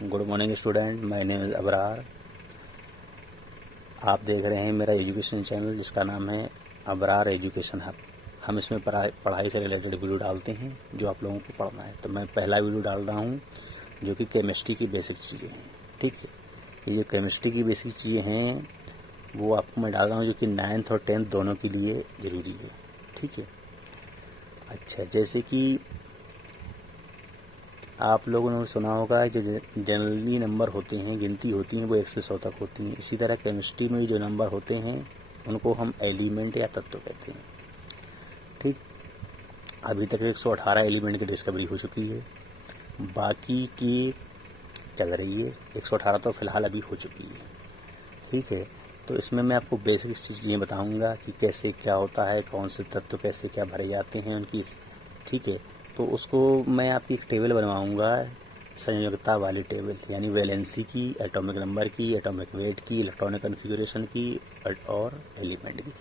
Good morning student, my name is Abrar. आप देख रहे हैं मेरा एजुकेशन चैनल जिसका नाम है अबरार एजुकेशन हब। हम इसमें पढ़ाई से रिलेटेड वीडियो डालते हैं जो आप लोगों को पढ़ना है। तो मैं पहला वीडियो डाल रहा हूँ जो कि केमिस्ट्री की बेसिक चीज़ें हैं। ठीक है, ये जो केमिस्ट्री की बेसिक चीज़ें हैं वो आपको मैं डाल रहा हूँ जो कि 9th और 10th दोनों के लिए ज़रूरी है। ठीक है, अच्छा, जैसे कि आप लोगों ने सुना होगा जो जनरली नंबर होते हैं, गिनती होती हैं वो 1 से 100 तक होती हैं। इसी तरह केमिस्ट्री में जो नंबर होते हैं उनको हम एलिमेंट या तत्व कहते हैं। ठीक, अभी तक 118 एलिमेंट की डिस्कवरी हो चुकी है, बाकी की चल रही है। 118 तो फिलहाल अभी हो चुकी है। ठीक है, तो इसमें मैं आपको बेसिक चीज़ें बताऊंगा कि कैसे क्या होता है, कौन से तत्व कैसे क्या भरे जाते हैं उनकी। ठीक है, तो उसको मैं आपकी एक टेबल बनवाऊंगा, संयोजकता वाली टेबल, यानी वैलेंसी की, एटॉमिक नंबर की, एटॉमिक वेट की, इलेक्ट्रॉनिक कन्फिगरेशन की और एलिमेंट की।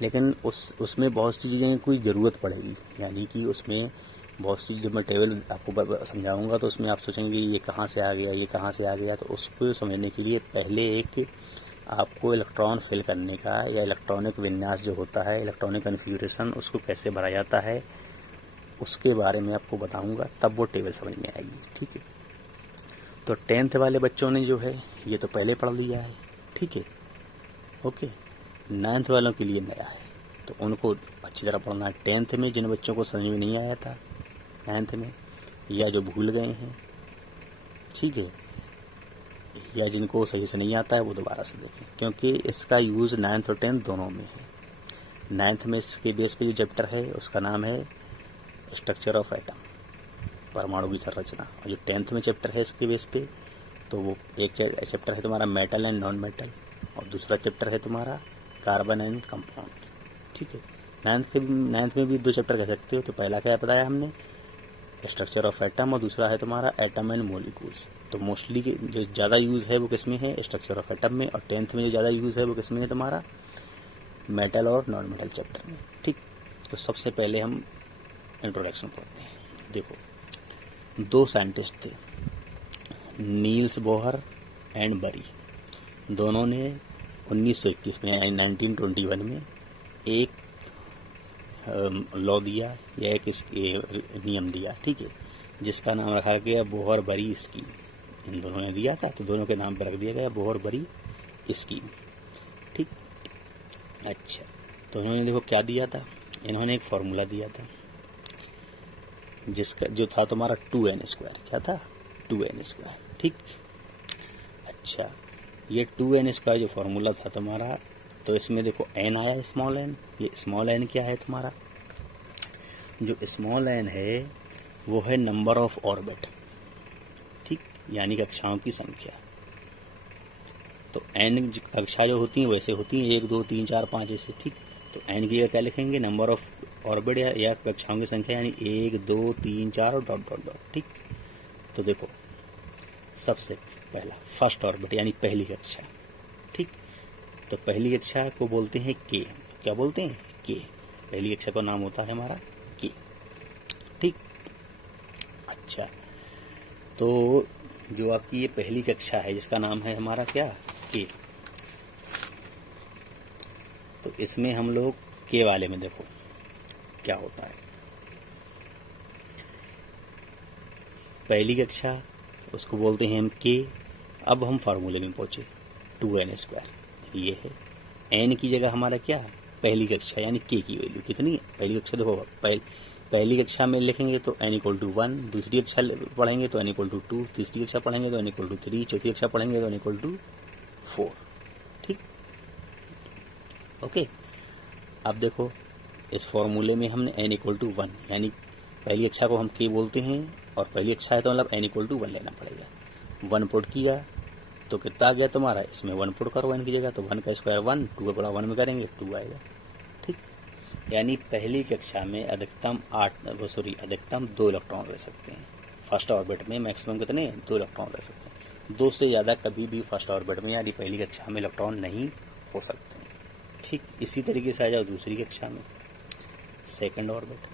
लेकिन उसमें बहुत सी चीज़ें कोई ज़रूरत पड़ेगी, यानी कि उसमें बहुत सी, जब मैं टेबल आपको समझाऊंगा तो उसमें आप सोचेंगे ये कहाँ से आ गया, ये कहाँ से आ गया। तो उसको समझने के लिए पहले एक आपको इलेक्ट्रॉन फिल करने का या इलेक्ट्रॉनिक विन्यास जो होता है, इलेक्ट्रॉनिक कन्फिगरेशन, उसको कैसे भरा जाता है उसके बारे में आपको बताऊंगा, तब वो टेबल समझ में आएगी। ठीक है, तो 10th वाले बच्चों ने जो है ये तो पहले पढ़ लिया है। ठीक है, ओके। 9th वालों के लिए नया है तो उनको अच्छी तरह पढ़ना है। 10th में जिन बच्चों को समझ में नहीं आया था 9th में, या जो भूल गए हैं, ठीक है, या जिनको सही से नहीं आता है वो दोबारा से देखें, क्योंकि इसका यूज़ 9th और 10th दोनों में है। 9th में इसके बेस पे जो चैप्टर है उसका नाम है स्ट्रक्चर ऑफ एटम, परमाणु की संरचना। और जो 10th में चैप्टर है इसके बेस पे, तो वो एक चैप्टर है तुम्हारा मेटल एंड नॉन मेटल, और दूसरा चैप्टर है तुम्हारा कार्बन एंड कंपाउंड। ठीक है, 9th में भी 2 चैप्टर कह सकते हो। तो पहला क्या बताया हमने, स्ट्रक्चर ऑफ एटम, और दूसरा है तुम्हारा एटम एंड मोलिक्यूल्स। तो मोस्टली जो ज़्यादा यूज़ है वो किस में है, स्ट्रक्चर ऑफ एटम में, और 10th में जो ज़्यादा यूज़ है वो किस में है तुम्हारा, मेटल और नॉन मेटल चैप्टर में। ठीक, तो सबसे पहले हम इंट्रोडक्शन पढ़ते हैं। देखो, 2 साइंटिस्ट थे, नील्स बोहर एंड बरी। दोनों ने 1921 में यानी 1921 में एक लॉ दिया या एक नियम दिया। ठीक है, जिसका नाम रखा गया बोहर बरी स्कीम। इन दोनों ने दिया था तो दोनों के नाम पर रख दिया गया बोहर बरी स्कीम। ठीक, अच्छा, तो इन्होंने देखो क्या दिया था, इन्होंने एक फॉर्मूला दिया था जिसका जो था तुम्हारा 2n²। क्या था, 2n²। ठीक, अच्छा, ये 2n² जो फॉर्मूला था तुम्हारा, तो इसमें देखो n आया, स्मॉल n। ये स्मॉल n क्या है तुम्हारा, जो स्मॉल n है वो है नंबर ऑफ ऑर्बिट। ठीक, यानी कक्षाओं की संख्या। तो n कक्षा जो होती हैं वैसे होती हैं 1 2 3 4 5 ऐसे। ठीक, तो n की क्या लिखेंगे, नंबर ऑफ ऑर्बिट या कक्षाओं की संख्या, यानी 1 2 3 4 और डॉट डॉट डॉट। ठीक, तो देखो सबसे पहला फर्स्ट ऑर्बिट यानी पहली कक्षा। ठीक, तो पहली कक्षा को बोलते हैं के। क्या बोलते हैं, के। पहली कक्षा का नाम होता है हमारा के। ठीक, अच्छा, तो जो आपकी ये पहली कक्षा है जिसका नाम है हमारा क्या, के, तो इसमें हम लोग के वाले में देखो क्या होता है। पहली कक्षा उसको बोलते हैं हम के। अब हम फार्मूले में पहुंचे, 2n²। ये है n की जगह हमारा क्या, पहली कक्षा यानी k की वैल्यू कितनी है। पहली कक्षा देखो, पहली कक्षा में लिखेंगे तो n=1, दूसरी कक्षा पढ़ेंगे तो n=2, तीसरी कक्षा पढ़ेंगे तो n=3, चौथी कक्षा पढ़ेंगे तो n=4। ठीक, ओके। अब देखो इस फॉर्मूले में हमने n=1 यानी पहली कक्षा को हम k बोलते हैं, और पहली कक्षा है तो मतलब n=1 लेना पड़ेगा। 1 पुट किया तो कितना आ गया तुम्हारा, इसमें 1 पुट करो n की जगह, तो 1 का स्क्वायर 1, 2 का 1 में करेंगे 2 आएगा। ठीक, यानी पहली कक्षा में अधिकतम 2 इलेक्ट्रॉन रह सकते हैं। फर्स्ट ऑर्बिट में मैक्सिमम कितने, 2 इलेक्ट्रॉन रह सकते हैं। 2 से ज़्यादा कभी भी फर्स्ट ऑर्बिट में यानी पहली कक्षा में इलेक्ट्रॉन नहीं हो सकते। ठीक, इसी तरीके से आ जाओ दूसरी कक्षा में, सेकंड ऑर्बिट।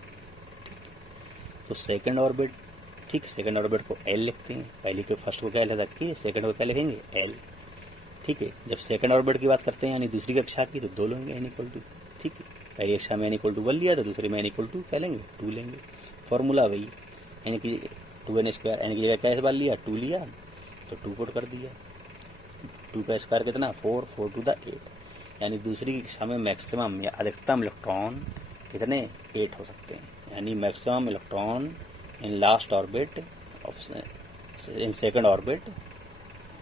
तो सेकंड ऑर्बिट ठीक, सेकंड ऑर्बिट को एल लिखते हैं, पहली के फर्स्ट को क्या रख के सेकंड को क्या लिखेंगे एल। ठीक है, जब सेकंड ऑर्बिट की बात करते हैं यानी दूसरी कक्षा की, तो 2 लेंगे n इक्वल टू। ठीक है, पहली कक्षा में n इक्वल टू 1 लिया तो दूसरे में n इक्वल टू क्या लेंगे 2 लेंगे। फॉर्मूला वही n की 2n स्क्वायर, n की जगह क्या इस बार लिया 2 लिया तो 2 पुट कर दिया। 2 का स्क्वायर कितना 4, 4 टू द 8, यानी दूसरी कक्षा में मैक्सिमम या अधिकतम इलेक्ट्रॉन कितने 8 हो सकते हैं, यानी maximum electron in last orbit in second orbit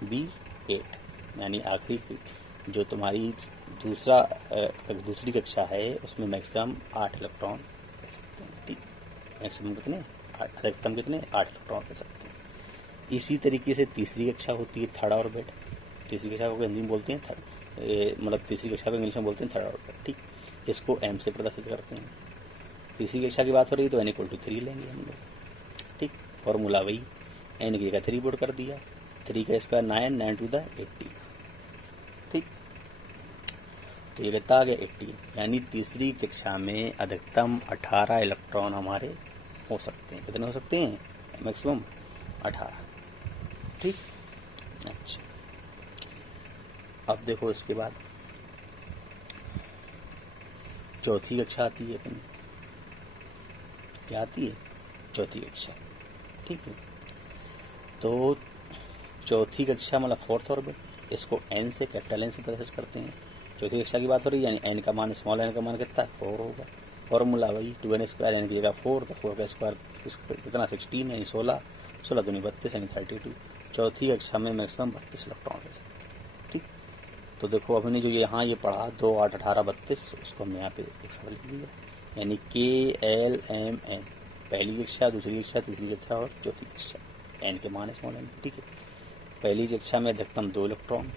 be 8, यानी आखिरी जो तुम्हारी दूसरी कक्षा है उसमें मैक्सिमम 8 इलेक्ट्रॉन रह सकते हैं। ठीक, मैक्सिमम कितने अधिकतम कितने 8 इलेक्ट्रॉन रह सकते हैं। इसी तरीके से तीसरी कक्षा होती है थर्ड ऑर्बिट। तीसरी कक्षा को हिंदी में बोलते हैं थर्ड, मतलब तीसरी कक्षा को इंग्लिश में बोलते हैं थर्ड ऑर्बिट। ठीक, इसको m से प्रदर्शित करते हैं। तीसरी कक्षा की बात हो रही है तो n इक्वल टू 3 लेंगे हम लोग। ठीक, फॉर्मूला वही n की जगह 3 पुट कर दिया, 3 का स्क्वायर 9, 9 टू द 80। ठीक, तो ये कितना आ गया 80, यानी तीसरी कक्षा में अधिकतम 18 इलेक्ट्रॉन हमारे हो सकते हैं। कितने हो सकते हैं मैक्सिमम 18। ठीक, अच्छा अब देखो इसके बाद चौथी कक्षा आती है अपनी, क्या आती है चौथी कक्षा। ठीक है, तो चौथी कक्षा मतलब फोर्थ ऑर्बिट, इसको n से कैपिटल N से प्रदर्शित करते हैं। चौथी कक्षा की बात हो रही है यानी n का मान स्मॉल n का मान कितना 4 होगा। फॉर्मूला वही 2n स्क्वायर, n की जगह 4 तो 4 का स्क्वायर कितना 16 यानी 16, 16 दूनी 32 यानी 32। चौथी कक्षा में मैक्सिमम 32 इलेक्ट्रॉन रह सकते हैं। ठीक, तो देखो अभी जो यहाँ ये पढ़ा 2, 8, 18, 32, उसको हमने यहाँ पे एक साथ लिख दिया, यानी KLMN पहली कक्षा, दूसरी कक्षा, तीसरी कक्षा और चौथी कक्षा, n के मान स्मॉल n। ठीक है, पहली कक्षा में अधिकतम 2 इलेक्ट्रॉन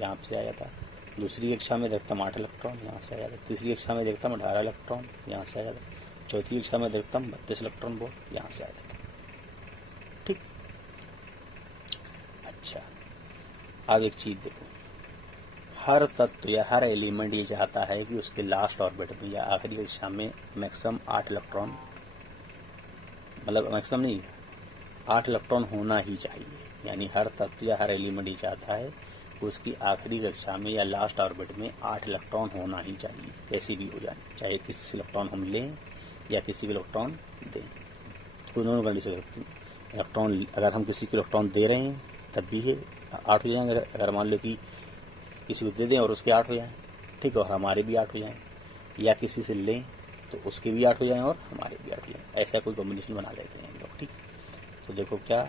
यहाँ से आया था, दूसरी कक्षा में अधिकतम 8 इलेक्ट्रॉन यहाँ से आया था, तीसरी कक्षा में अधिकतम 18 इलेक्ट्रॉन यहाँ से आया था, चौथी कक्षा में अधिकतम 32 इलेक्ट्रॉन वोल्ट यहाँ से आया था। ठीक, अच्छा अब एक चीज देखो, हर तत्व या हर एलिमेंट ये चाहता है कि उसके लास्ट ऑर्बिट में या आखिरी कक्षा में मैक्सिमम 8 इलेक्ट्रॉन, मतलब मैक्सिमम नहीं 8 इलेक्ट्रॉन होना ही चाहिए, यानी हर तत्व या हर एलिमेंट ये चाहता है कि उसकी आखिरी कक्षा में या लास्ट ऑर्बिट में 8 इलेक्ट्रॉन होना ही चाहिए, कैसी भी हो जाए, चाहे किसी से इलेक्ट्रॉन हम लें या किसी को इलेक्ट्रॉन दें, तो दोनों कंडीशन हो सकती है। इलेक्ट्रॉन अगर हम किसी को इलेक्ट्रॉन दे रहे हैं तब भी है 8 हो जाएंगे, अगर मान लो कि किसी को दे दें और उसके 8 हो जाएं, ठीक, और हमारे भी 8 हो जाएं, या किसी से लें तो उसके भी 8 हो जाएं और हमारे भी 8 हो जाएं, ऐसा कोई कॉम्बिनेशन बना लेते हैं हम लोग। ठीक, तो देखो क्या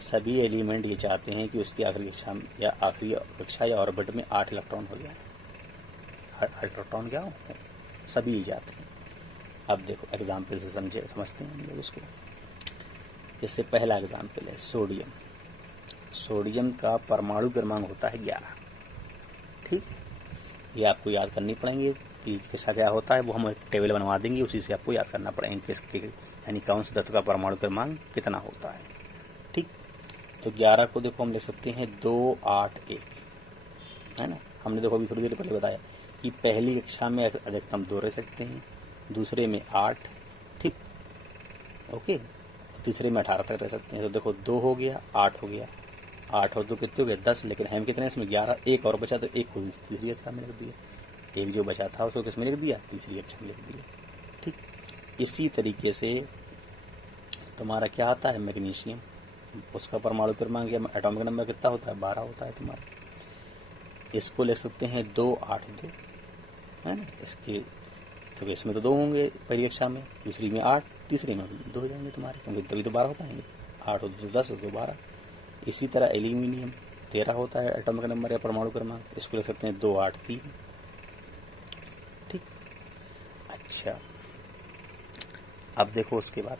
सभी एलिमेंट ये चाहते हैं कि उसकी आखिरी कक्षा या आखिरी कक्षा या ऑर्बिट में 8 इलेक्ट्रॉन हो जाए, 8 इलेक्ट्रॉन क्या हो, सभी ये चाहते हैं। अब देखो एग्जाम्पल से समझते हैं हम लोग इसको। जैसे पहला एग्जाम्पल है सोडियम। सोडियम का परमाणु क्रमांक होता है 11। ठीक है, ये आपको याद करनी पड़ेंगे कि किसका क्या होता है, वो हम एक टेबल बनवा देंगे, उसी से आपको याद करना पड़ेगा किसके यानी कौन से तत्व का परमाणु क्रमांक कितना होता है। ठीक, तो 11 को देखो हम लिख सकते हैं 2, 8, 1, है ना। हमने देखो अभी थोड़ी देर पहले बताया कि पहली कक्षा में अधिकतम 2 रह सकते हैं, दूसरे में 8, ठीक, ओके, तीसरे में 18 तक रह सकते हैं। तो देखो 2 हो गया, 8 हो गया, 8 और 2 कितने हो गए 10, लेकिन हम कितने इसमें 11, एक और बचा तो एक को तीसरी कक्षा में लिख दिया, एक जो बचा था उसको किसमें लिख दिया तीसरी कक्षा में लिख दिया। ठीक, इसी तरीके से तुम्हारा क्या आता है मैग्नीशियम, उसका परमाणु क्रमांक या एटॉमिक नंबर कितना होता है 12 होता है तुम्हारा। इसको लिख सकते हैं 2, 8, 2, है ना। इसके तो इसमें तो 2 होंगे पहली कक्षा में, दूसरी में 8, तीसरी में 2 हो जाएंगे तुम्हारे, क्योंकि तभी तो 12 हो पाएंगे, 8 और 2 10 और 2 12। इसी तरह एल्यूमिनियम 13 होता है एटॉमिक नंबर या परमाणु क्रमांक, इसको लिख सकते हैं 2, 8, 3। ठीक, अच्छा अब देखो उसके बाद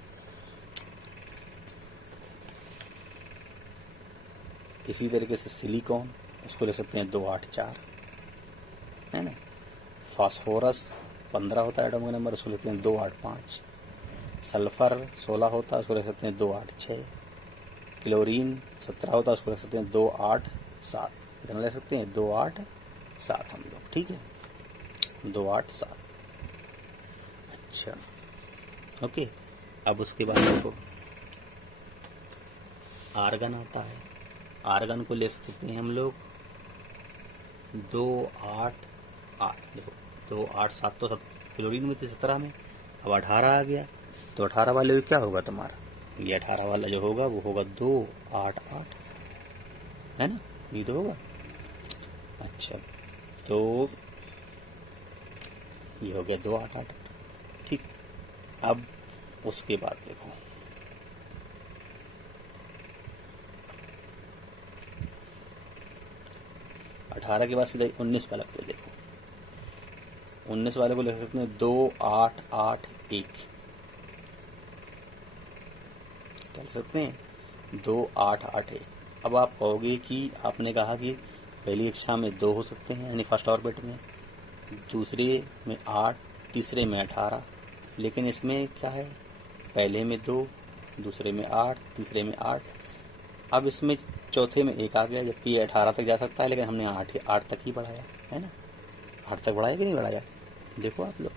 इसी तरीके से सिलिकॉन, उसको लिख सकते हैं 2, 8, 4, है ना। फास्फोरस 15 होता है एटॉमिक नंबर, उसको लिखते हैं 2, 8, 5। सल्फर 16 होता है, उसको लिख सकते हैं 2, 8, 6। क्लोरीन 17 होता है, उसको लिख सकते हैं 2, 8, 7। इतना लिख सकते हैं 2, 8, 7 हम लोग। ठीक है, 2, 8, 7। अच्छा ओके, अब उसके बाद देखो आर्गन आता है, आर्गन को ले सकते हैं हम लोग 2 8 8। देखो 2 8 7 तो फ्लोरीन में थी 17 में, अब 18 आ गया, तो 18 वाले क्या होगा तुम्हारा, ये 18 वाला जो होगा वो होगा 2 8 8, है ना, ये तो होगा। अच्छा, तो ये हो गया 2 8 8, ठीक। अब उसके बाद देखो 18 के बाद सीधा 19 वाला को देखो, 19 वाले को लिख सकते हैं 2 8 8 1, क्या लिख सकते हैं 2 8 8 1। अब आप कहोगे कि आपने कहा कि पहली कक्षा में 2 हो सकते हैं यानी फर्स्ट ऑर्बिट में, दूसरे में 8, तीसरे में 18, लेकिन इसमें क्या है, पहले में 2, दूसरे में 8, तीसरे में 8, अब इसमें चौथे में 1 आ गया, जबकि ये 18 तक जा सकता है, लेकिन हमने 8 तक ही बढ़ाया है ना, 8 तक बढ़ाया कि नहीं बढ़ाया, देखो आप लोग।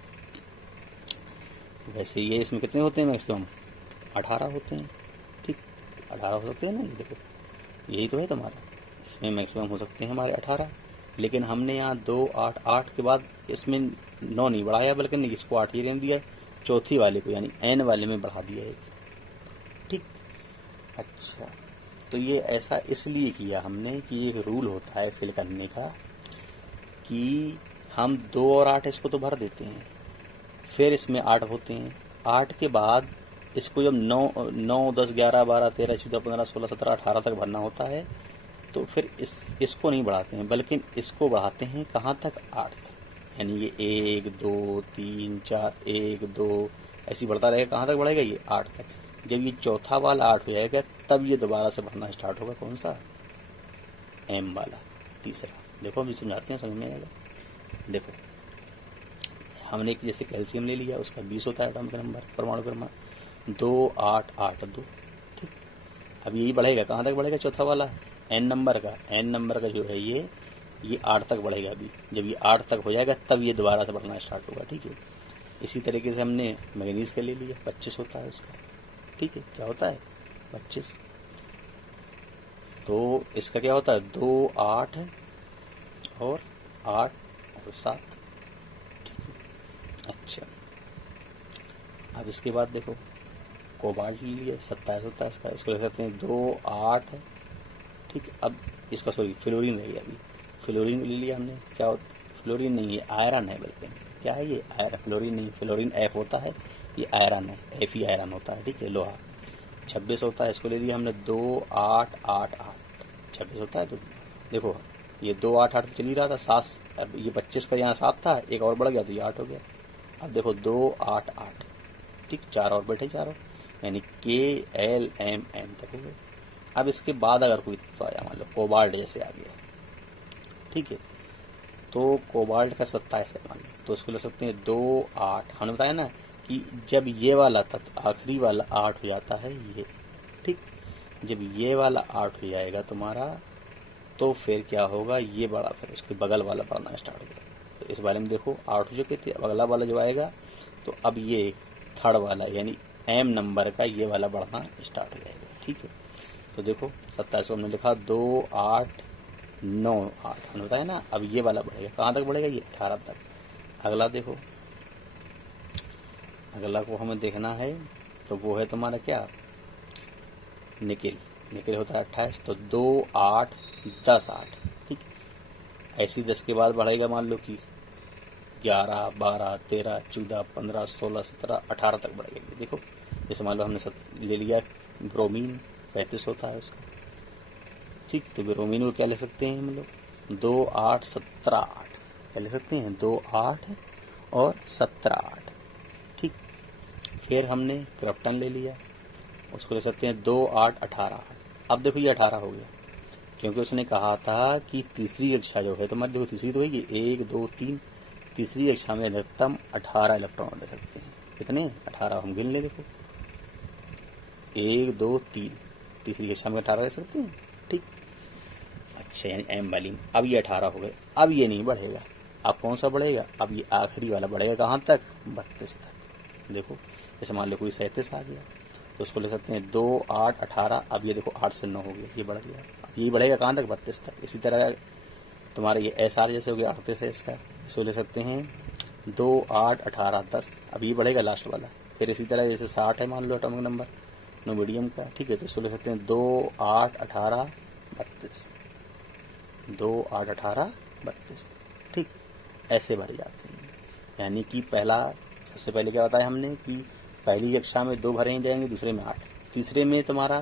वैसे ये इसमें कितने होते हैं मैक्सिमम, 18 होते हैं, ठीक, 18 हो सकते हैं ना, ये देखो यही तो है तुम्हारा, इसमें मैक्सिमम हो सकते हैं हमारे 18, लेकिन हमने यहाँ 2 8 8 के बाद इसमें 9 नहीं बढ़ाया, बल्कि इसको 8 ही रहने दिया, चौथी वाले को यानी एन वाले में बढ़ा दिया एक, ठीक। अच्छा, तो ये ऐसा इसलिए किया हमने कि एक रूल होता है फिल करने का कि हम 2 और 8 इसको तो भर देते हैं, फिर इसमें 8 होते हैं, 8 के बाद इसको जब 9 10 11 12 13 14 15 16 17 18 तक भरना होता है, तो फिर इसको नहीं बढ़ाते हैं, बल्कि इसको बढ़ाते हैं कहाँ तक, 8 तक, यानी ये 1 2 3 4 1 2 ऐसी बढ़ता रहेगा, कहाँ तक बढ़ेगा ये 8 तक। जब ये चौथा वाला 8 हो जाएगा तब ये दोबारा से भरना स्टार्ट होगा, कौन सा, एम वाला, तीसरा। देखो हम समझाते हैं, समझ में आएगा। देखो हमने एक जैसे कैल्शियम ले लिया, उसका 20 होता है एटॉमिक नंबर, परमाणु क्रमांक 2 8 8 2, ठीक। अब यही बढ़ेगा, कहाँ तक बढ़ेगा, चौथा वाला एन नंबर का जो है ये 8 तक बढ़ेगा। अभी जब ये 8 तक हो जाएगा तब ये दोबारा से बढ़ना स्टार्ट होगा, ठीक है। इसी तरीके से हमने मैग्नीज का ले लिया, 25 होता है उसका, ठीक है, क्या होता है 25, तो इसका क्या होता है 2 8 और 8 और 7, ठीक है। अच्छा, अब इसके बाद देखो कोबाल्ट ले लिया, 27 होता है इसका, इसको ले सकते हैं 2 8, ठीक। अब इसका सॉरी फ्लोरीन ले लिया, अभी फ्लोरीन ले लिया हमने, क्या फ्लोरीन नहीं है, आयरन है, बल्कि क्या है ये आयरन, फ्लोरीन नहीं, फ्लोरीन एफ होता है, ये आयरन है, एफ ही आयरन होता है, ठीक है, लोहा। 26 होता है, इसको ले लिया हमने 2 8 8 8, 26 होता है। तो देखो ये 2 8 8 तो चल ही रहा था, 7, अब ये 25 का यहाँ 7 था, एक और बढ़ गया तो ये 8 हो गया। अब देखो 2 8 8, ठीक, 4 और बैठे, चारों, यानी के एल एम एन तक हो गए। अब इसके बाद अगर कोई तो आया, मान लो कोबाल्ट जैसे आ गया, ठीक है, तो कोबाल्ट का 27 है मान लो, तो इसको ले सकते हैं 2 8, हमने बताया ना कि जब ये वाला तत्व आखिरी वाला 8 हो जाता है ये, ठीक, जब ये वाला 8 हो जाएगा तुम्हारा, तो फिर क्या होगा, ये बड़ा, फिर उसके बगल वाला बढ़ना स्टार्ट हो जाएगा। तो इस बारे में देखो 8 हो चुके थे, अगला वाला जो आएगा, तो अब ये थर्ड वाला यानी एम नंबर का ये वाला बढ़ना स्टार्ट हो जाएगा, ठीक है। तो देखो 27 को हमने लिखा 2 8 9 8, हमने बताया ना, अब ये वाला बढ़ेगा, कहाँ तक बढ़ेगा, ये 18 तक। अगला देखो, अगला को हमें देखना है, तो वो है तुम्हारा क्या, निकिल, निकिल होता है 28, तो 2 8 10 8, ठीक। ऐसी 10 के बाद बढ़ेगा, मान लो कि 11 12 13 14 15 16 17 18 तक बढ़ेगा। देखो जैसे मान लो हमने ले लिया ब्रोमीन, 35 होता है उसका, ठीक। तो ब्रोमीन को क्या ले सकते हैं हम लोग, 2 8 17 8, क्या ले सकते हैं 2 8 और 17 8, ठीक। फिर हमने क्रिप्टन ले लिया, उसको ले सकते हैं 2 8 18 8। अब देखो ये 18 हो गया, क्योंकि उसने कहा था कि तीसरी कक्षा जो है तुम्हारी, देखो तीसरी तो है ये 1 2 3, तीसरी कक्षा में अधिकतम 18 इलेक्ट्रॉन ले सकते हैं। कितने, 18, हम गिन ले, देखो 1 2 3, तीसरी कक्षा में 18 ले सकते हैं, ठीक। अच्छा, यानी एम वाली में अब ये 18 हो गए, अब ये नहीं बढ़ेगा, अब कौन सा बढ़ेगा, अब ये आखिरी वाला बढ़ेगा, कहाँ तक, 32 तक। देखो जैसे मान लो कोई 37 आ गया, तो उसको ले सकते हैं 2, 8, 18। अब ये देखो 8 से 9 हो गया, ये बढ़ गया। अब ये बढ़ेगा कहाँ तक? 32 तक। इसी तरह तुम्हारा ये SR जैसे हो गया 38 है इसका, इसको ले सकते हैं 2, 8, 18, 10। अब ये बढ़ेगा लास्ट वाला। फिर इसी तरह जैसे 60 है मान लो एटॉमिक नंबर मीडियम का, ठीक है, तो इसको ले सकते हैं 2, 8, 18, 32। 2, 8, 18, 32, ठीक, ऐसे भरे जाते हैं। यानी कि पहला, सबसे पहले क्या बताया हमने कि पहली कक्षा में 2 भरे जाएंगे, दूसरे में 8, तीसरे में तुम्हारा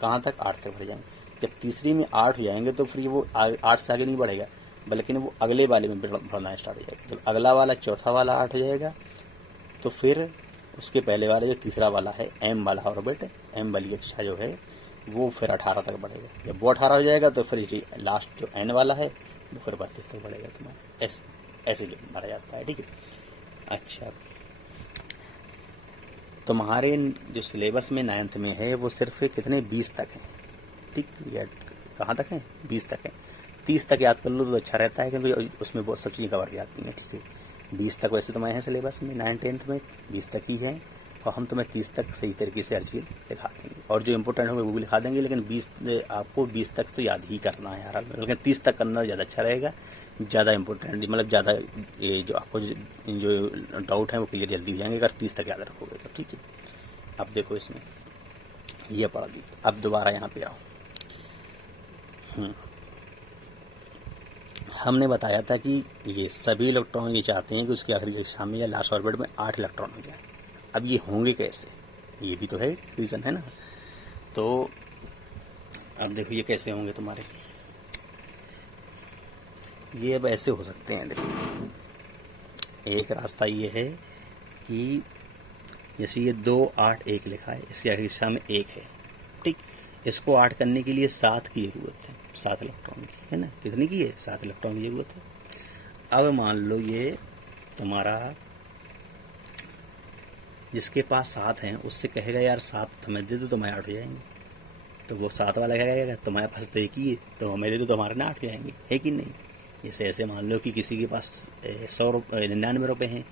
कहाँ तक? 8 तक भरे जाएंगे। जब तीसरी में 8 हो जाएंगे तो फिर वो 8 से आगे नहीं बढ़ेगा, बल्कि वो अगले वाले में बढ़ना स्टार्ट हो जाएगा। जब अगला वाला चौथा वाला 8 हो जाएगा तो फिर उसके पहले वाले जो तीसरा वाला है M वाला ऑर्बिट, M वाली कक्षा जो है वो फिर 18 तक बढ़ेगा। जब वो 18 हो जाएगा तो फिर लास्ट जो N वाला है वो फिर 32 तक बढ़ेगा तुम्हारा। ऐसे भरा जाता है, ठीक है। अच्छा, तुम्हारे जो सिलेबस में 9th में है वो सिर्फ कितने? 20 तक है, ठीक, या कहाँ तक है? 20 तक है। 30 तक याद कर लो तो अच्छा रहता है, क्योंकि उसमें बहुत सब चीज़ें कवर हो जाती हैं, ठीक है। 20 तक वैसे तुम्हारे हैं सिलेबस में, 9th 10th में 20 तक ही है, और हम तुम्हें 30 तक सही तरीके से हर चीज़ दिखा देंगे, और जो इंपॉर्टेंट होगा वो भी लिखा देंगे। लेकिन 20 आपको 20 तक तो याद ही करना है यार, लेकिन 30 तक करना ज़्यादा अच्छा रहेगा, ज़्यादा इंपॉर्टेंट, मतलब ज़्यादा ये जो आपको जो डाउट है वो क्लियर जल्दी हो जाएंगे अगर 30 तक याद रखोगे तो, ठीक है। अब देखो इसमें ये पढ़ा दी, अब दोबारा यहाँ पे आओ। हमने बताया था कि ये सभी इलेक्ट्रॉन ये चाहते हैं कि उसकी आखिरी कक्षा में या लास्ट ऑर्बिट में 8 इलेक्ट्रॉन हो जाए। अब ये होंगे कैसे? ये भी तो है रीज़न, है ना। तो अब देखो ये कैसे होंगे तुम्हारे, ये अब ऐसे हो सकते हैं। देखो एक रास्ता ये है कि जैसे ये 2, 8, 1 लिखा है, इसकी आखिरी कक्षा में 1 है, ठीक, इसको 8 करने के लिए 7 की ज़रूरत है, 7 इलेक्ट्रॉन की, है ना। कितनी की है? 7 इलेक्ट्रॉन की ज़रूरत है। अब मान लो ये तुम्हारा जिसके पास 7 हैं उससे कहेगा यार 7 तुम्हें दे दो, तुम्हारे 8 हो जाएंगे। तो वो 7 वाला क्या कहेगा? तुम्हारे पास तो 1 ही है, तो हमें दे दो, तुम्हारे ना 8 हो जाएंगे, है कि नहीं। जैसे ऐसे मान लो कि किसी के पास 99 रुपये हैं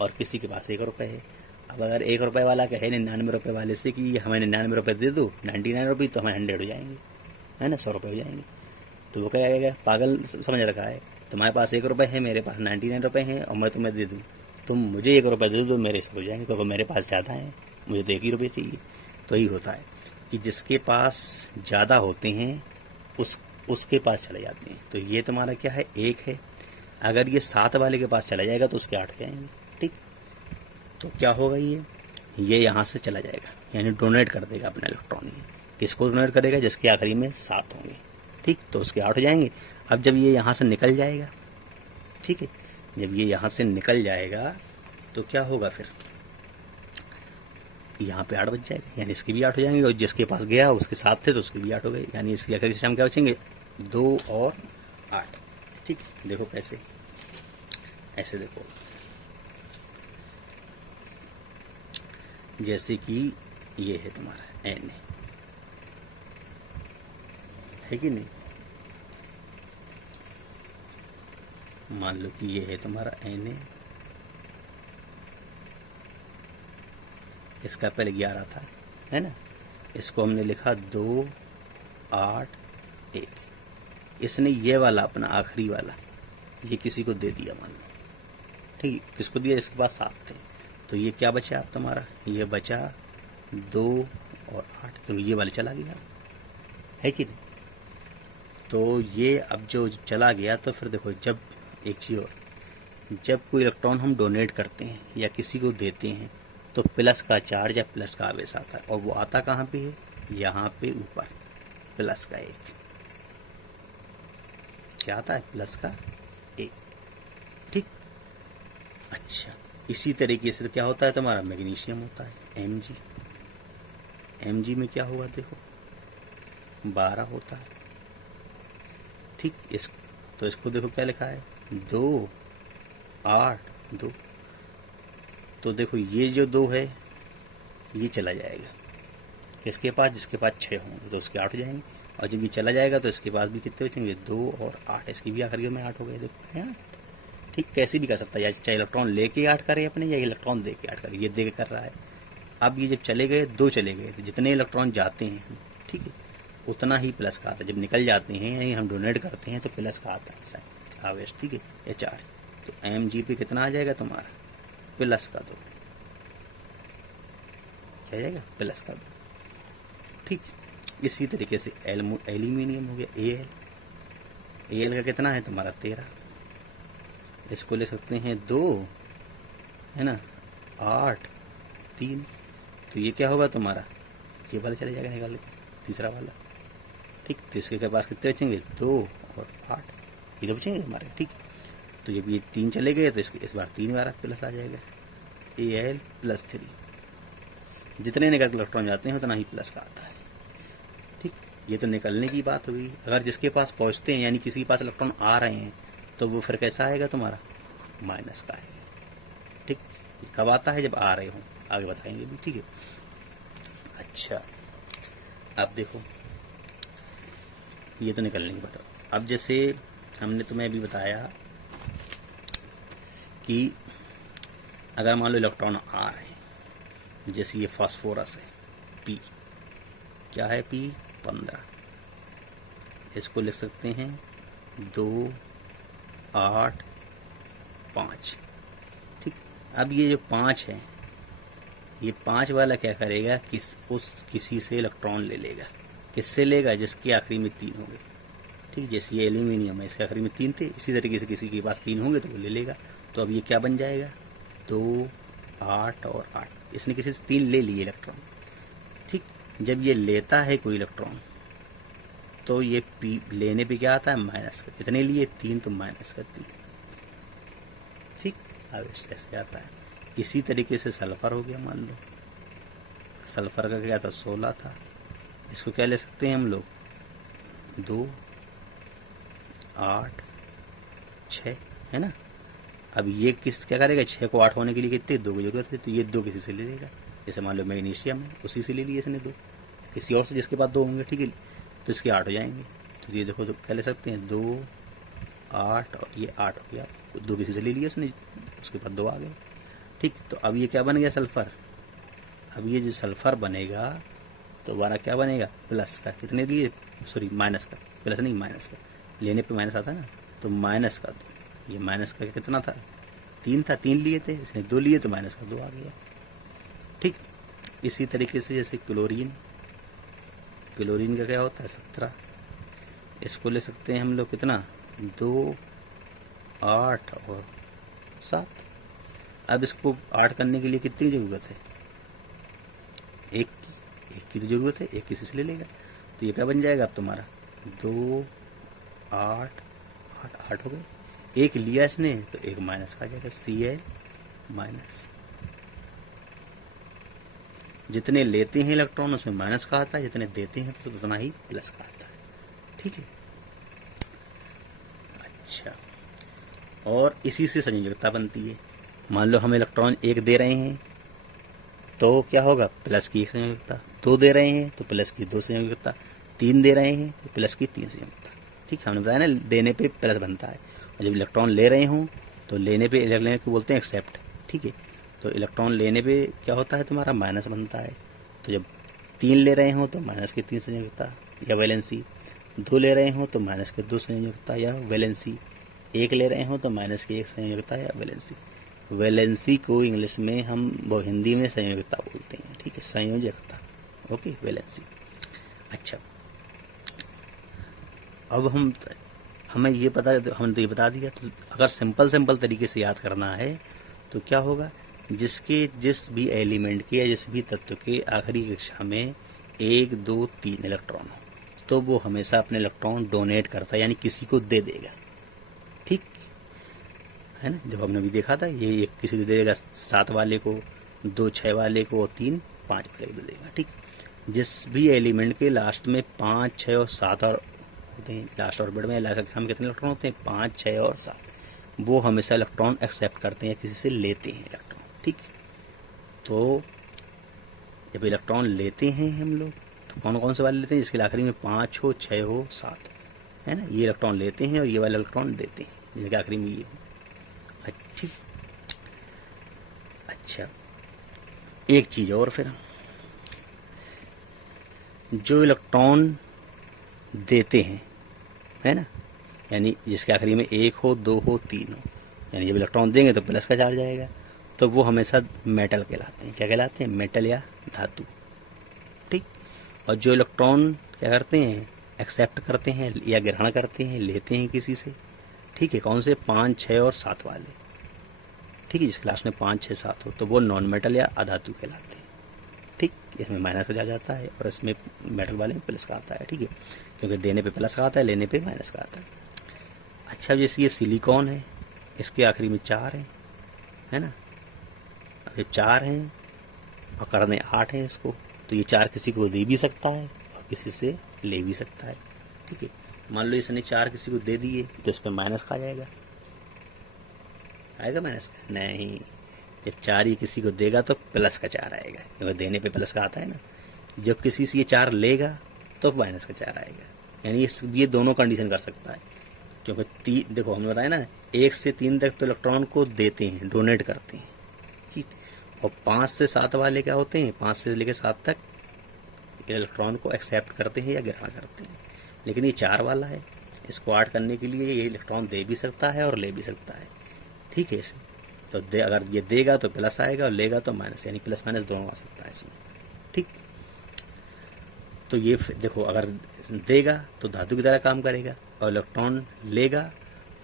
और किसी के पास 1 रुपये है। अब अगर 1 रुपये वाला कहे 99 रुपये वाले से कि हमें 99 रुपये दे दो, 99 रुपये, तो हमें 100 हो जाएंगे, है ना, 100 रुपये हो जाएंगे। तो वो क्या कहेगा? पागल समझ रखा है, तुम्हारे पास 1 रुपये है, मेरे पास 99 रुपये हैं, और मैं तुम्हें दे दूँ, तुम मुझे 1 रुपये दे दो, मेरे 100 हो जाएंगे, क्योंकि मेरे पास ज़्यादा है, मुझे तो 1 ही रुपये चाहिए। तो यही होता है कि जिसके पास ज़्यादा होते हैं उसके पास चले जाते हैं। तो ये तुम्हारा क्या है? 1 है। अगर ये 7 वाले के पास चला जाएगा तो उसके 8 हो जाएंगे, ठीक। तो क्या होगा? ये यहाँ से चला जाएगा, यानी डोनेट कर देगा अपना इलेक्ट्रॉन। ये किसको डोनेट करेगा? जिसके आखिरी में 7 होंगे, ठीक, तो उसके 8 हो जाएंगे। अब जब ये यहाँ से निकल जाएगा, ठीक है, जब ये यहाँ से निकल जाएगा तो क्या होगा? फिर यहाँ पे 8 बच जाएगा, यानी इसके भी 8 हो जाएंगे, और जिसके पास गया उसके 7 थे तो उसके भी 8 हो गए, यानी इसकी आखिरी कक्षा में क्या बचेंगे? 2 और 8, ठीक। देखो कैसे, ऐसे देखो, जैसे कि ये है तुम्हारा Na, है कि नहीं। मान लो कि ये है तुम्हारा Na, इसका पहले 11 था, है ना, इसको हमने लिखा 2, 8, 1। इसने ये वाला अपना आखिरी वाला ये किसी को दे दिया, मान लो, ठीक, किसको दिया? इसके पास 7 थे, तो ये क्या बचा अब तुम्हारा? ये बचा 2 और 8, क्योंकि ये वाले चला गया, है कि नहीं। तो ये अब जो चला गया, तो फिर देखो, जब एक चीज़ और, जब कोई इलेक्ट्रॉन हम डोनेट करते हैं या किसी को देते हैं तो प्लस का चार्ज या प्लस का आवेश आता है, और वो आता कहाँ पे है? यहाँ पे ऊपर प्लस का 1, क्या आता है? प्लस का 1, ठीक। अच्छा, इसी तरीके से क्या होता है तुम्हारा? मैग्नीशियम होता है Mg। Mg में क्या होगा? देखो 12 होता है, ठीक। तो इसको देखो क्या लिखा है? 2, 8, 2। तो देखो ये जो 2 है ये चला जाएगा किसके पास? जिसके पास 6 होंगे तो उसके 8 हो जाएंगे, और जब ये चला जाएगा तो इसके पास भी कितने बचेंगे? 2 और 8, इसकी भी आखिरी में 8 हो गए, देखो है 8, ठीक। कैसे भी कर सकता है, या चाहे इलेक्ट्रॉन लेके 8 करे अपने, या इलेक्ट्रॉन दे के 8 करे, ये दे के कर रहा है, अब ये जब चले गए, 2 चले गए, तो जितने इलेक्ट्रॉन जाते हैं, ठीक है, उतना ही प्लस का आता है। जब निकल जाते हैं यानी हम डोनेट करते हैं तो प्लस का आता है साइन आवेश, ठीक है, या चार्ज। तो mg पे कितना आ जाएगा तुम्हारा, प्लस का 2, क्या आ जाएगा, प्लस का 2, ठीक। इसी तरीके से एल्यूमिनियम हो गया Al का कितना है तुम्हारा 13, इसको ले सकते हैं 2, है ना, 8, 3, तो ये क्या होगा तुम्हारा, ये वाला चले जाएगा निकाल के, तीसरा वाला, ठीक। तो इसके पास कितने बचेंगे, 2 और 8, ये तो बचेंगे हमारे, ठीक। तो जब ये 3 चले गए तो इस बार 3 बार प्लस आ जाएगा, Al + 3, जितने निकल इलेक्ट्रॉन जाते हैं उतना ही प्लस का आता है, ठीक। ये तो निकलने की बात होगी। अगर जिसके पास पहुंचते हैं यानी किसी के पास इलेक्ट्रॉन आ रहे हैं तो वो फिर कैसा आएगा तुम्हारा, माइनस का आएगा, ठीक। ये कब आता है, जब आ रहे हों, आगे बताएंगे भी, ठीक है। अच्छा, अब देखो ये तो निकलने की बात है। अब जैसे हमने तुम्हें अभी बताया कि अगर मान लो इलेक्ट्रॉन आ रहे हैं, जैसे ये फास्फोरस है, P क्या है, P 15, इसको लिख सकते हैं 2, 8, 5, ठीक। अब ये जो 5 है, ये 5 वाला क्या करेगा, किसी से इलेक्ट्रॉन ले लेगा, किससे लेगा, जिसके आखिरी में 3 होंगे, ठीक। जैसे ये एल्यूमिनियम है, इसके आखिरी में 3 थे, इसी तरीके से किसी के पास 3 होंगे तो वो ले लेगा। तो अब ये क्या बन जाएगा, 2, 8 और 8, इसने किसी से 3 ले लिए इलेक्ट्रॉन, ठीक। जब ये लेता है कोई इलेक्ट्रॉन तो ये P लेने पे क्या आता है, माइनस का, कितने लिए, 3, तो माइनस का 3, ठीक। आवेश ऐसे आता है। इसी तरीके से सल्फर हो गया, मान लो सल्फर का क्या था, 16 था, इसको क्या ले सकते हैं हम लोग, 2, 8, 6, है ना। अब ये क्या करेगा, 6 को 8 होने के लिए कितने, 2 की जरूरत है, तो ये 2 किसी से ले लेगा। जैसे मान लो मैग्नीशियम है, उसी से ले लिया इसने 2, किसी और से जिसके पास 2 होंगे, ठीक है, तो इसके 8 हो जाएंगे। तो ये देखो, तो क्या ले सकते हैं, 2, 8 और ये 8 हो गया, 2 किसी से ले लिया उसने, उसके पास 2 आ गए, ठीक। तो अब ये क्या बन गया, सल्फर। अब ये जो सल्फर बनेगा तो हमारा क्या बनेगा, प्लस का, कितने लिए, सॉरी माइनस का, प्लस नहीं माइनस का, लेने पे माइनस आता है ना, तो माइनस का 2, ये माइनस का कितना था, 3 था, 3 लिए थे, इसने 2 लिए तो माइनस का 2 आ गया, ठीक। इसी तरीके से जैसे क्लोरीन का क्या होता है, 17, इसको ले सकते हैं हम लोग कितना, 2, 8 और 7। अब इसको 8 करने के लिए कितनी ज़रूरत है, एक की तो ज़रूरत है, एक किसी से ले लेगा, तो ये क्या बन जाएगा अब तुम्हारा, 2, 8, 8 हो गए, एक लिया इसने तो एक माइनस का आ जाएगा, Cl माइनस। जितने लेते हैं इलेक्ट्रॉन उसमें माइनस का आता है, जितने देते हैं तो उतना ही प्लस का आता है, ठीक है। अच्छा, और इसी से संयोजकता बनती है। मान लो हम इलेक्ट्रॉन 1 दे रहे हैं तो क्या होगा, प्लस की 1 संयोजकता, 2 दे रहे हैं तो प्लस की 2 संयोजकता, 3 दे रहे हैं तो प्लस की 3 संयोजकता, ठीक। हमने बताया ना, देने पे प्लस बनता है, और जब इलेक्ट्रॉन ले रहे हों तो लेने को बोलते हैं एक्सेप्ट, ठीक है। तो इलेक्ट्रॉन लेने पे क्या होता है, तुम्हारा माइनस बनता है। तो जब 3 ले रहे हों तो माइनस की 3 संयोजकता या वैलेंसी, 2 ले रहे हों तो माइनस की 2 संयोजकता या वैलेंसी, 1 ले रहे हों तो माइनस की 1 संयोजकता या वैलेंसी। वैलेंसी को इंग्लिश में हम, वो हिंदी में संयोजकता बोलते हैं, ठीक है, संयोजकता, ओके, वैलेंसी। अच्छा, अब हमें ये पता, हमने तो ये बता दिया। तो अगर सिंपल तरीके से याद करना है तो क्या होगा, जिस भी एलिमेंट के या जिस भी तत्व के आखिरी कक्षा में 1, 2, 3 इलेक्ट्रॉन हो तो वो हमेशा अपने इलेक्ट्रॉन डोनेट करता है, यानी किसी को दे देगा, ठीक है ना। जब हमने भी देखा था, ये किसी को दे देगा, 7 वाले को, 2 6 वाले को, और 3 5 वाले को दे देगा, ठीक। जिस भी एलिमेंट के लास्ट में 5, 6 और 7 और होते हैं, लास्ट ऑर्बिट में लास्ट कक्षा में कितने इलेक्ट्रॉन होते हैं, 5, 6 और 7, वो हमेशा इलेक्ट्रॉन एक्सेप्ट करते हैं, किसी से लेते हैं इलेक्ट्रॉन, ठीक। तो जब इलेक्ट्रॉन लेते हैं हम लोग तो कौन कौन से वाले लेते हैं, जिसके आखिरी में 5 हो, 6 हो, 7, है ना, ये इलेक्ट्रॉन लेते हैं और ये वाले इलेक्ट्रॉन देते हैं, जिसके आखिरी में ये हो, ठीक। अच्छा, एक चीज़ और, फिर जो इलेक्ट्रॉन देते हैं, है ना, यानी जिसके आखिरी में 1 हो, 2 हो, 3 हो, यानी जब इलेक्ट्रॉन देंगे तो प्लस का चार्ज आएगा, तो वो हमेशा मेटल कहलाते हैं। क्या कहलाते हैं? मेटल या धातु। ठीक। और जो इलेक्ट्रॉन क्या करते हैं? एक्सेप्ट करते हैं या ग्रहण करते हैं, लेते हैं किसी से। ठीक है, कौन से? 5, 6 और 7 वाले। ठीक है, जिस क्लास में 5, 6, 7 हो तो वो नॉन मेटल या अधातु कहलाते हैं। ठीक, इसमें माइनस का चार्ज आता है और इसमें मेटल वाले में प्लस का आता है। ठीक है, क्योंकि देने पे प्लस का आता है, लेने पे माइनस का आता है। अच्छा, जैसे ये सिलिकॉन है, इसके आखिरी में 4 है ना, अब ये 4 हैं और करने 8 हैं इसको, तो ये 4 किसी को दे भी सकता है और किसी से ले भी सकता है। ठीक है, मान लो इसने 4 किसी को दे दिए तो इस पर माइनस का आ जाएगा, आएगा माइनस का? नहीं, जब 4 ये किसी को देगा तो प्लस का 4 आएगा, क्योंकि देने पे प्लस का आता है ना। जब किसी से ये 4 लेगा तो माइनस का 4 आएगा, यानी ये दोनों कंडीशन कर सकता है। क्योंकि देखो, हमने बताया ना, 1 से 3 तक तो इलेक्ट्रॉन को देते हैं, डोनेट करते हैं। ठीक, और 5 से 7 वाले क्या होते हैं? 5 से लेकर 7 तक इलेक्ट्रॉन को एक्सेप्ट करते हैं या ग्रहण करते हैं। लेकिन ये 4 वाला है, इसको 8 करने के लिए ये इलेक्ट्रॉन दे भी सकता है और ले भी सकता है। ठीक है, इसे तो अगर ये देगा तो प्लस आएगा और लेगा तो माइनस, यानी प्लस माइनस दोनों आ सकता है इसमें। ठीक, तो ये देखो, अगर देगा तो धातु की तरह काम करेगा और इलेक्ट्रॉन लेगा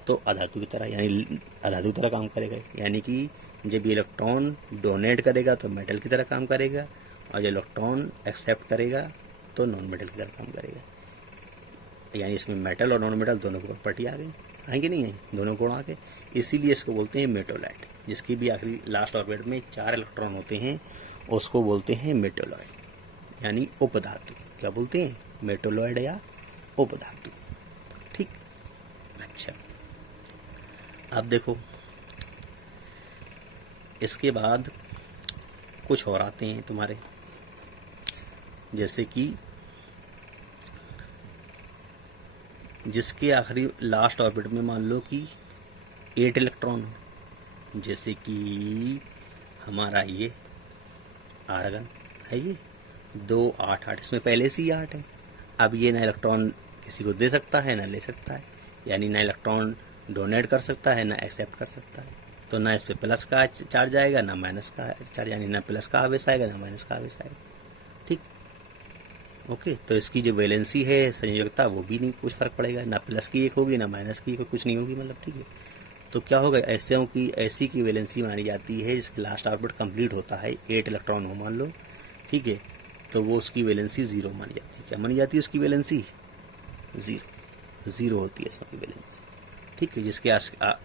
तो अधातु की तरह, यानी अधातु की तरह काम करेगा। यानी कि जब ये इलेक्ट्रॉन डोनेट करेगा तो मेटल की तरह काम करेगा, और जब इलेक्ट्रॉन एक्सेप्ट करेगा तो नॉन मेटल की तरह काम करेगा। यानी इसमें मेटल और नॉन मेटल दोनों की प्रॉपर्टी आ गई, आएंगे नहीं, दोनों गुण आ गए। इसीलिए इसको बोलते हैं मेटोलाइट, जिसकी भी आखिरी लास्ट ऑर्बिट में 4 इलेक्ट्रॉन होते हैं, उसको बोलते हैं मेटोलॉइड, यानी उपधातु। क्या बोलते हैं? मेटोलॉइड या उपधातु। ठीक, अच्छा, अब देखो इसके बाद कुछ और आते हैं तुम्हारे, जैसे कि जिसके आखिरी लास्ट ऑर्बिट में मान लो कि 8 इलेक्ट्रॉन हो, जैसे कि हमारा ये आर्गन है, ये 2, 8, 8, इसमें पहले से ही 8 है। अब ये ना इलेक्ट्रॉन किसी को दे सकता है ना ले सकता है, यानी ना इलेक्ट्रॉन डोनेट कर सकता है ना एक्सेप्ट कर सकता है, तो ना इस पर प्लस का चार्ज आएगा ना माइनस का चार्ज, यानी ना प्लस का आवेश आएगा ना माइनस का आवेश आएगा। ठीक, ओके, तो इसकी जो वैलेंसी है, संयोजकता, वो भी नहीं कुछ फर्क पड़ेगा, ना प्लस की 1 होगी ना माइनस की 1, कुछ नहीं होगी, मतलब। ठीक है, तो क्या होगा? ऐसी की वैलेंसी मानी जाती है जिसकी लास्ट ऑर्बिट कंप्लीट होता है, 8 इलेक्ट्रॉन हो मान लो। ठीक है, तो वो उसकी वैलेंसी 0 मानी जाती है। क्या मानी जाती है उसकी वैलेंसी? 0 होती है इसकी वैलेंसी। ठीक है, जिसके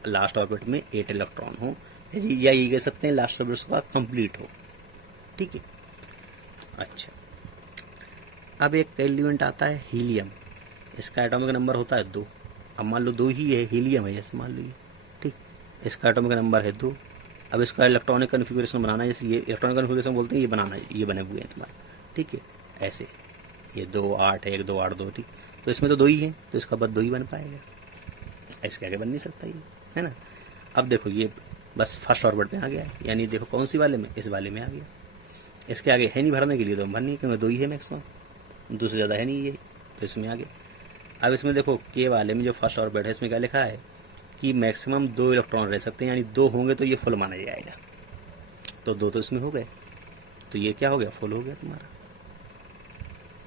लास्ट ऑर्बिट में 8 इलेक्ट्रॉन हो, या ये कह सकते हैं लास्ट ऑर्बिट उसका कंप्लीट हो। ठीक है, अच्छा, अब एक एलिमेंट आता है हीलियम, इसका एटॉमिक नंबर होता है 2। अब मान लो 2 ही है, हीलियम है जैसे मान लो ये। ठीक, इसका एटॉमिक नंबर है 2। अब इसका इलेक्ट्रॉनिक कन्फिगरेशन बनाना है, जैसे ये इलेक्ट्रॉनिक कन्फिगरेशन बोलते हैं, ये बनाना है, ये बने हुए हैं तुम्हारे। ठीक है, ऐसे ये 2, 8, 1, 2, 8, 2। ठीक, तो इसमें तो 2 ही है, तो इसका बस 2 ही बन पाएगा, इसके आगे बन नहीं सकता ये, है ना। अब देखो ये बस फर्स्ट ऑर्बिट पे आ गया है, यानी देखो कौन सी वाले में? इस वाले में आ गया। इसके आगे है नहीं भरने के लिए, तो भर नहीं, क्योंकि 2 ही है मैक्सिमम, 2 से ज़्यादा है नहीं ये, तो इसमें आ गया। अब इसमें देखो के वाले में जो फर्स्ट ऑर्बिट है, इसमें क्या लिखा है कि मैक्सिमम 2 इलेक्ट्रॉन रह सकते हैं, यानी 2 होंगे तो ये फुल माना जाएगा। तो 2 तो इसमें हो गए, तो ये क्या हो गया? फुल हो गया तुम्हारा।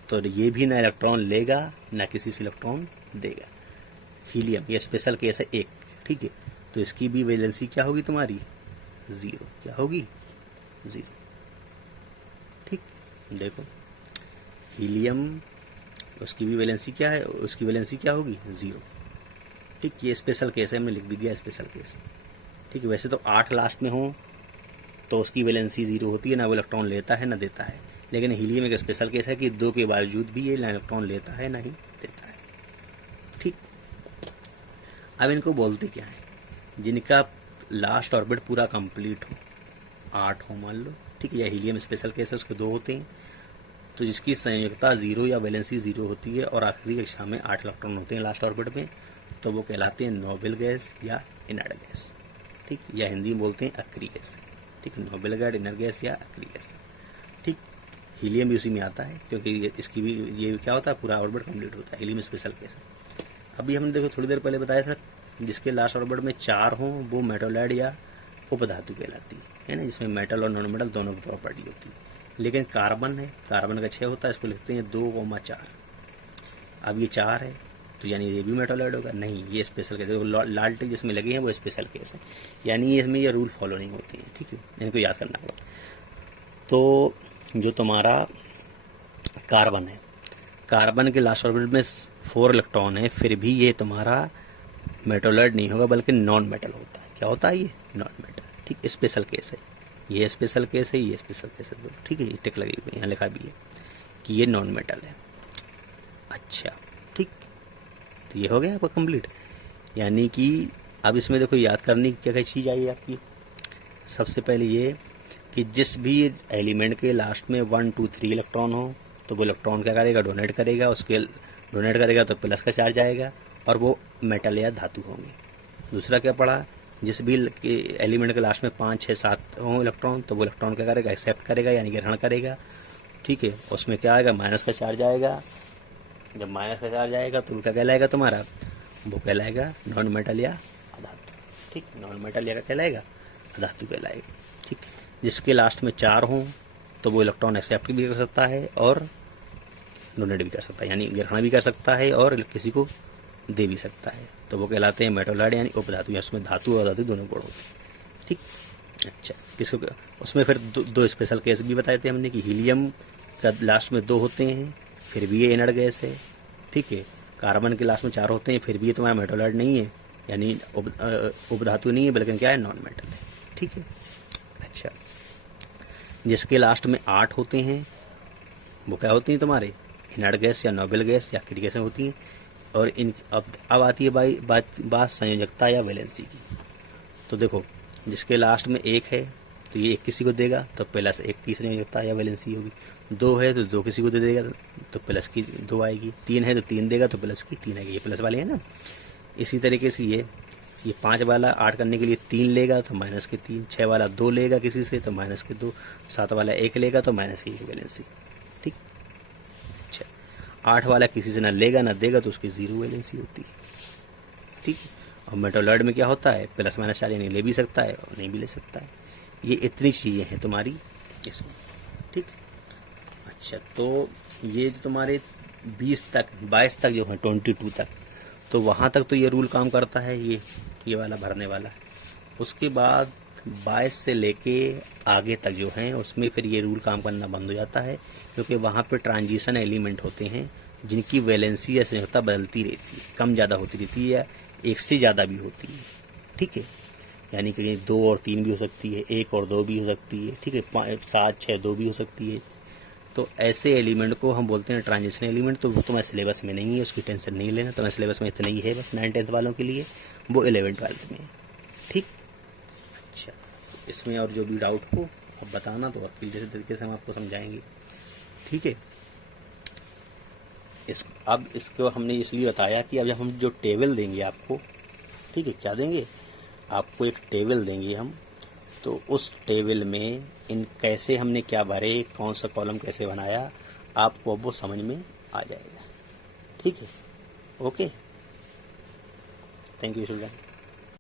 तो ये भी ना इलेक्ट्रॉन लेगा ना किसी से इलेक्ट्रॉन देगा। हीलियम ये स्पेशल केस है 1। ठीक है, तो इसकी भी वैलेंसी क्या होगी तुम्हारी? 0। क्या होगी? 0। ठीक, देखो हीलियम, उसकी भी वैलेंसी क्या है? उसकी वैलेंसी क्या होगी? 0। ठीक, ये स्पेशल केस है, मैं लिख भी दिया स्पेशल केस। ठीक है, वैसे तो 8 लास्ट में हो तो उसकी वैलेंसी 0 होती है, ना वो इलेक्ट्रॉन लेता है ना देता है। लेकिन हीलियम एक स्पेशल केस है कि 2 के बावजूद भी ये ना इलेक्ट्रॉन लेता है ना ही देता है। ठीक, अब इनको बोलते क्या है? जिनका लास्ट ऑर्बिट पूरा कंप्लीट हो, 8 हो मान लो। ठीक है, या हीलियम स्पेशल केस है, उसके 2 होते हैं, तो जिसकी संयोजकता 0 या वैलेंसी 0 होती है और आखिरी कक्षा में 8 इलेक्ट्रॉन होते हैं लास्ट ऑर्बिट में, तो वो कहलाते हैं नोबल गैस या इनर्ट गैस। ठीक, या हिंदी में बोलते हैं अक्रिय गैस। ठीक है, नोबल गैस, इनर गैस या एक्री गैस। ठीक, हीलियम भी उसी में आता है क्योंकि इसकी भी ये क्या होता है, पूरा ऑर्बिट कंप्लीट होता है, हीलियम स्पेशल केस है। अभी हमने देखो थोड़ी देर पहले बताया था, जिसके लास्ट ऑर्बिट में 4 हों वो मेटोलाइड या उपधातु कहलाती है ना, जिसमें मेटल और नॉन मेटल दोनों की प्रॉपर्टी होती है। लेकिन कार्बन है, कार्बन का 6 होता है, इसको लिखते हैं 2,4। अब ये 4 है तो यानी ये भी मेटोलाइड होगा, नहीं ये स्पेशल केस है। लाल टिक जिसमें लगे हैं वो स्पेशल केस है, यानी इसमें ये रूल फॉलो नहीं होती है। ठीक है, इनको याद करना होगा। तो जो तुम्हारा कार्बन है, कार्बन के लास्ट ऑर्बिट में 4 इलेक्ट्रॉन है, फिर भी ये तुम्हारा मेटोलाइड नहीं होगा बल्कि नॉन मेटल होता है। क्या होता है ये? Non metal. ठीक, स्पेशल केस है, ये स्पेशल केस है, ये स्पेशल केस है। ठीक है, ये टिक लगी हुई यहाँ लिखा भी है कि ये नॉन मेटल है। अच्छा, ठीक, तो ये हो गया आपका कंप्लीट। यानी कि अब इसमें देखो याद करने की क्या क्या चीज़ आई आपकी। सबसे पहले ये कि जिस भी एलिमेंट के लास्ट में 1, 2, 3 इलेक्ट्रॉन हो तो वो इलेक्ट्रॉन क्या करेगा? डोनेट करेगा। उसके डोनेट करेगा तो प्लस का चार्ज आएगा और वो मेटल या धातु होंगे। दूसरा क्या पढ़ा? जिस भी एलिमेंट के लास्ट में 5, 6, 7 हों इलेक्ट्रॉन तो वो इलेक्ट्रॉन क्या करेगा? एक्सेप्ट करेगा यानी ग्रहण करेगा। ठीक है, उसमें क्या आएगा? माइनस का चार्ज आएगा। जब माइनस का चार्ज आएगा तो क्या कहलाएगा तुम्हारा? वो कहलाएगा नॉन मेटल या अधातु। ठीक, नॉन मेटल या कहलाएगा, अधातु कहलाएगा। ठीक, जिसके लास्ट में 4 हों तो वो इलेक्ट्रॉन एक्सेप्ट भी कर सकता है और डोनेट भी कर सकता है, यानी ग्रहण भी कर सकता है और किसी को दे भी सकता है। तो वो कहलाते हैं मेटोलाइड यानी उपधातु, या उसमें धातु और धातु दोनों गुण होते हैं। ठीक, अच्छा, किसको उसमें फिर दो स्पेशल केस भी बताए थे हमने कि हीलियम का लास्ट में 2 होते हैं फिर भी ये इनर्ट गैस है। ठीक है, कार्बन के लास्ट में 4 होते हैं फिर भी ये तुम्हारा मेटोलाइड नहीं है, यानी उपधातु नहीं है बल्कि क्या है? नॉन मेटल है। ठीक है, अच्छा, जिसके लास्ट में 8 होते हैं वो क्या होती हैं तुम्हारे? इनर्ट गैस या नोबल गैस या एक्री गैसें होती हैं। और इन अब आती है बात संयोजकता या वैलेंसी की। तो देखो, जिसके लास्ट में 1 है तो ये 1 किसी को देगा तो प्लस 1 की संयोजकता या वैलेंसी होगी। 2 है तो 2 किसी को दे देगा तो प्लस की 2 आएगी। 3 है तो 3 देगा तो प्लस की 3 आएगी, ये प्लस वाले है ना। इसी तरीके से ये 5 वाला 8 करने के लिए 3 लेगा तो माइनस के 3, 6 वाला 2 लेगा किसी से तो माइनस के 2, 7 वाला 1 लेगा तो माइनस की 1 वैलेंसी। ठीक, अच्छा, 8 वाला किसी से ना लेगा ना देगा तो उसकी 0 वैलेंसी होती है। ठीक, और मेटोलाइड में क्या होता है? प्लस माइनस चार्ज, यानी ले भी सकता है और नहीं भी ले सकता है। ये इतनी चीज़ें हैं तुम्हारी इसमें। ठीक, अच्छा, तो ये जो तुम्हारे 22 तक जो है 22 तक, तो वहाँ तक तो ये रूल काम करता है, ये वाला भरने वाला। उसके बाद 22 से लेके आगे तक जो है उसमें फिर ये रूल काम करना बंद हो जाता है, क्योंकि वहाँ पे ट्रांजिशन एलिमेंट होते हैं जिनकी वैलेंसी या संयोजकता बदलती रहती है, कम ज़्यादा होती रहती है या 1 से ज़्यादा भी होती है। ठीक है, यानी कि 2 और 3 भी हो सकती है, 1 और 2 भी हो सकती है। ठीक है, 5, 7, 6, 2 भी हो सकती है। तो ऐसे एलिमेंट को हम बोलते हैं ट्रांजिशन एलिमेंट। तो वो तुम्हारे सिलेबस में नहीं है, उसकी टेंशन नहीं लेना। तुम्हारे सिलेबस में इतना ही है बस 9th 10th वालों के लिए, वो 11th 12th में है। ठीक, अच्छा, इसमें और जो भी डाउट हो आप बताना, तो और जैसे तरीके से हम आपको समझाएंगे। ठीक है, अब इसको हमने इसलिए बताया कि अब हम जो टेबल देंगे आपको, ठीक है, क्या देंगे आपको? एक टेबल देंगे हम, तो उस टेबल में इन कैसे हमने क्या भरे, कौन सा कॉलम कैसे बनाया, आपको वो समझ में आ जाएगा। ठीक है, ओके, थैंक यू स्टूडेंट।